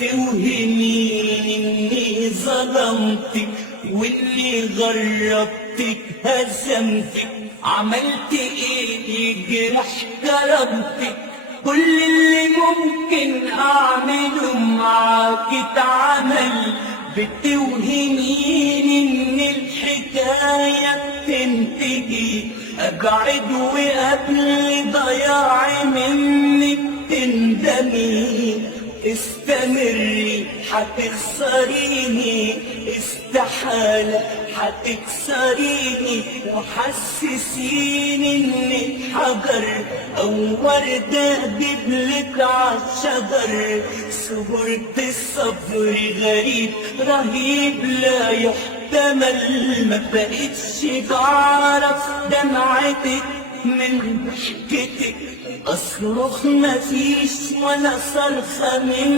بتوهميني اني ظلمتك واني غربتك هزمتك. عملت ايه يجرح كرامتك؟ كل اللي ممكن اعمله معاك اتعمل. بتوهميني ان الحكاية بتنتهي، ابعد وقبل ضياعي منك تندمي. استمري هتخسريني، استحالة هتكسريني. وحسسيني انك حجر او وردة دبلك عالشجر. صبرت الصبر غريب رهيب لا يحتمل. ما بقتش بعرف دمعتك من ضحكتك. اصرخ مفيش ولا صرخة من